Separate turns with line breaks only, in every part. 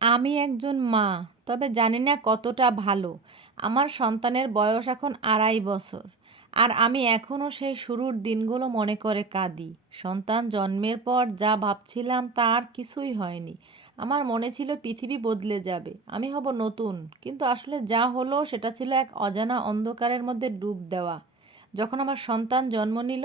আমি একজন মা, তবে জানি না কতটা ভালো। আমার সন্তানের বয়স এখন আড়াই বছর, আর আমি এখনও সেই শুরুর দিনগুলো মনে করে কাঁদি। সন্তান জন্মের পর যা ভাবছিলাম তা আর কিছুই হয়নি। আমার মনে ছিল পৃথিবী বদলে যাবে, আমি হব নতুন, কিন্তু আসলে যা হলো সেটা ছিল এক অজানা অন্ধকারের মধ্যে ডুব দেওয়া। যখন আমার সন্তান জন্ম নিল,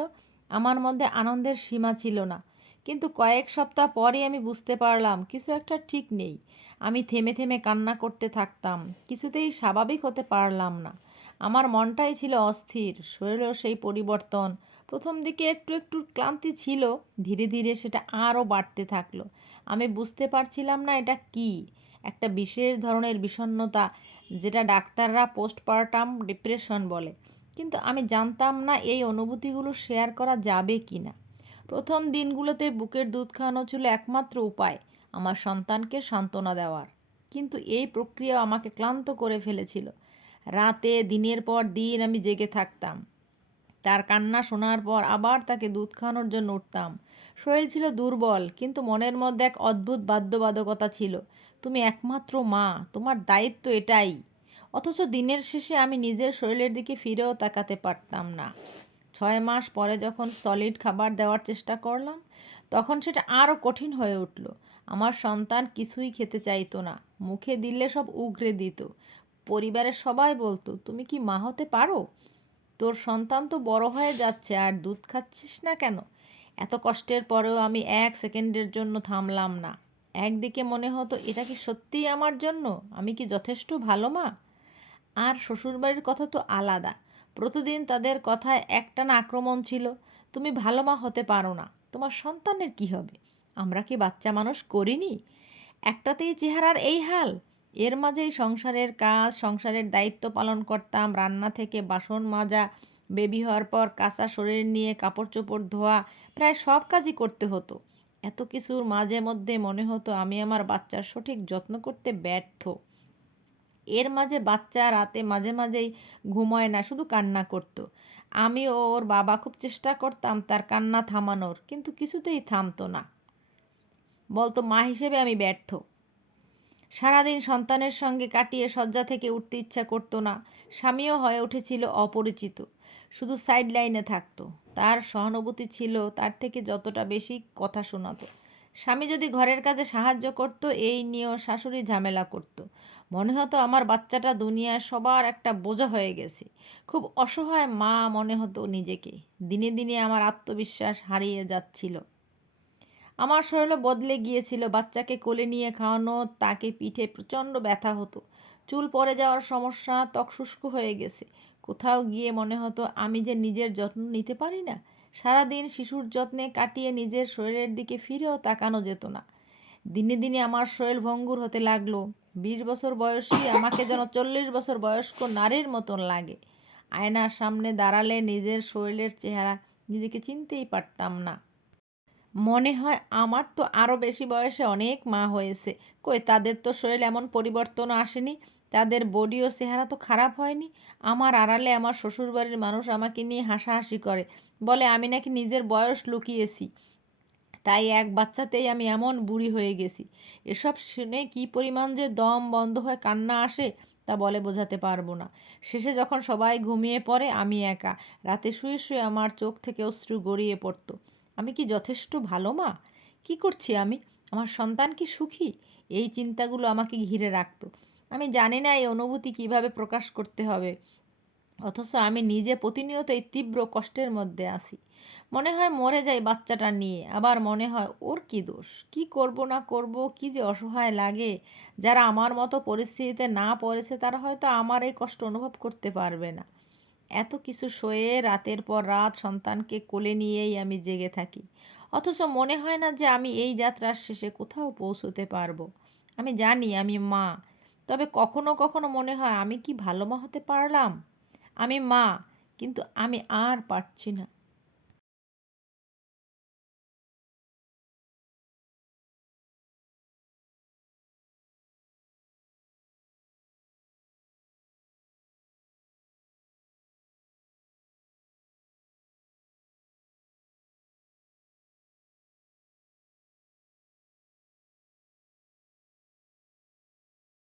আমার মধ্যে আনন্দের সীমা ছিল না কিন্তু কয়েক সপ্তাহ পরে আমি বুঝতে পারলাম, কিছু একটা ঠিক নেই। আমি থেমে থেমে কান্না করতে থাকতাম, কিছুতেই স্বাভাবিক হতে পারলাম না। আমার মনটাই ছিল অস্থির, শরীরেও সেই পরিবর্তন। প্রথম দিকে একটু একটু ক্লান্তি ছিল, ধীরে ধীরে সেটা আরও বাড়তে থাকল। আমি বুঝতে পারছিলাম না এটা কি। একটা বিশেষ ধরনের বিষণ্ণতা, যেটা ডাক্তাররা পোস্টপার্টাম ডিপ্রেশন বলে। কিন্তু আমি জানতাম না এই অনুভূতিগুলো শেয়ার করা যাবে কি না প্রথম দিনগুলোতে বুকের দুধ খাওয়ানো ছিল একমাত্র উপায়, আমার সন্তানকে সান্ত্বনা দেওয়ার। কিন্তু এই প্রক্রিয়া আমাকে ক্লান্ত করে ফেলেছিল। রাতে, দিনের পর দিন আমি জেগে থাকতাম। তার কান্না শোনার পর আবার তাকে দুধ খাওয়ানোর জন্য উঠতাম। শরীর ছিল দুর্বল, কিন্তু মনের মধ্যে এক অদ্ভুত বাধ্যবাধকতা ছিল। তুমি একমাত্র মা, তোমার দায়িত্ব এটাই। অথচ দিনের শেষে আমি নিজের শরীরের দিকে ফিরেও তাকাতে পারতাম না। ছয় মাস পরে যখন সলিড খাবার দেওয়ার চেষ্টা করলাম, তখন সেটা আরও কঠিন হয়ে উঠল। আমার সন্তান কিছুই খেতে চাইতো না। মুখে দিলে সব উগরে দিত। পরিবারের সবাই বলতো, তুমি কি মা হতে পারো? তোর সন্তান তো বড় হয়ে যাচ্ছে, আর দুধ খাচ্ছিস না কেন? এত কষ্টের পরেও আমি এক সেকেন্ডের জন্য থামলাম না। একদিকে মনে হতো, এটা কি সত্যিই আমার জন্য? আমি কি যথেষ্ট ভালো মা? আর শ্বশুরবাড়ির কথা তো আলাদা। প্রতিদিন তাদের কথায় একটানা আক্রমণ ছিল, তুমি ভালো মা হতে পারো না, তোমার সন্তানের কি হবে? আমরা কি বাচ্চা মানুষ করিনি? একটাতেই চেহারার এই হাল এর মাঝেই সংসারের কাজ, সংসারের দায়িত্ব পালন করতাম, রান্না থেকে বাসন মাজা, বেবি হওয়ার পর কাঁচা শরীর নিয়ে কাপড় চোপড় ধোয়া, প্রায় সব কাজই করতে হতো। এত কিছুর মাঝে মধ্যে মনে হতো আমি আমার বাচ্চার সঠিক যত্ন করতে ব্যর্থ। এর মাঝে বাচ্চা রাতে মাঝে মাঝেই ঘুমায় না, শুধু কান্না করত। আমি ও ওর বাবা খুব চেষ্টা করতাম তার কান্না থামানোর, কিন্তু কিছুতেই থামতো না। বলতো, মা হিসেবে আমি ব্যর্থ। সারাদিন সন্তানের সঙ্গে কাটিয়ে শয্যা থেকে উঠতে ইচ্ছা করতো না। স্বামীও হয়ে উঠেছিল অপরিচিত। শুধু সাইড লাইনে থাকতো। তার সহানুভূতি ছিল, তার থেকে যতটা বেশি কথা শোনাতো। স্বামী যদি ঘরের কাজে সাহায্য করতো, এই নিয়েও শাশুড়ি ঝামেলা করত। মনে হতো আমার বাচ্চাটা দুনিয়ার সবার একটা বোঝা হয়ে গেছে। খুব অসহায় মা মনে হতো নিজেকে। দিনে দিনে আমার আত্মবিশ্বাস হারিয়ে যাচ্ছিল। আমার শরীরও বদলে গিয়েছিল। বাচ্চাকে কোলে নিয়ে খাওয়ানো, তাকে পিঠে প্রচণ্ড ব্যথা হতো। চুল পড়ে যাওয়ার সমস্যা ত্বক শুষ্ক হয়ে গেছে। কোথাও গিয়ে মনে হতো, আমি যে নিজের যত্ন নিতে পারি না। সারাদিন শিশুর যত্নে কাটিয়ে নিজের শরীরের দিকে ফিরেও তাকানো যেত না। দিনে দিনে আমার শরীর ভঙ্গুর হতে লাগল। বিশ বছর বয়সী, আমাকে যেন চল্লিশ বছর বয়স্ক নারীর মতন লাগে। আয়নার সামনে দাঁড়ালে নিজের শরীরের চেহারা নিজেকে চিনতেই পারতাম না। মনে হয় আমার তো আরও বেশি বয়সে অনেক মা হয়েছে। কই, তাদের তো শরীর এমন পরিবর্তন আসেনি, তাদের বডি ও চেহারা তো খারাপ হয়নি। আমার আড়ালে আমার শ্বশুরবাড়ির মানুষ আমাকে নিয়ে হাসাহাসি করে, বলে আমি নাকি নিজের বয়স লুকিয়েছি। তাই এক বাচ্চাতেই আমি এমন বুড়ি হয়ে গেছি। এসব শুনে কী পরিমাণ যে দম বন্ধ হয়ে কান্না আসে তা বলে বোঝাতে পারব না। শেষে যখন সবাই ঘুমিয়ে পড়ে, আমি একা। রাতে শুয়ে শুয়ে আমার চোখ থেকে অশ্রু গড়িয়ে পড়ত। আমি কি যথেষ্ট ভালো মা? কি করছি আমি? আমার সন্তান কি সুখী? এই চিন্তাগুলো আমাকে ঘিরে রাখতো। আমি জানি না এই অনুভূতি কীভাবে প্রকাশ করতে হবে। অথচ আমি নিজে প্রতিনিয়ত এই তীব্র কষ্টের মধ্যে আসি মনে হয় মরে যাই বাচ্চাটা নিয়ে, আবার মনে হয় ওর কি দোষ? কি করব না করব? কি যে অসহায় লাগে? যারা আমার মতো পরিস্থিতিতে না পড়েছে, তারা হয়তো আমার এই কষ্ট অনুভব করতে পারবে না। এত কিছু সয়ে রাতের পর রাত সন্তানকে কোলে নিয়েই আমি জেগে থাকি। অথচ মনে হয় না যে আমি এই যাত্রার শেষে কোথাও পৌঁছতে পারব। আমি জানি আমি মা, তবে কখনো কখনো মনে হয় আমি কি ভালো মা হতে পারলাম? আমি মা কিন্তু আমি আর পারছি না।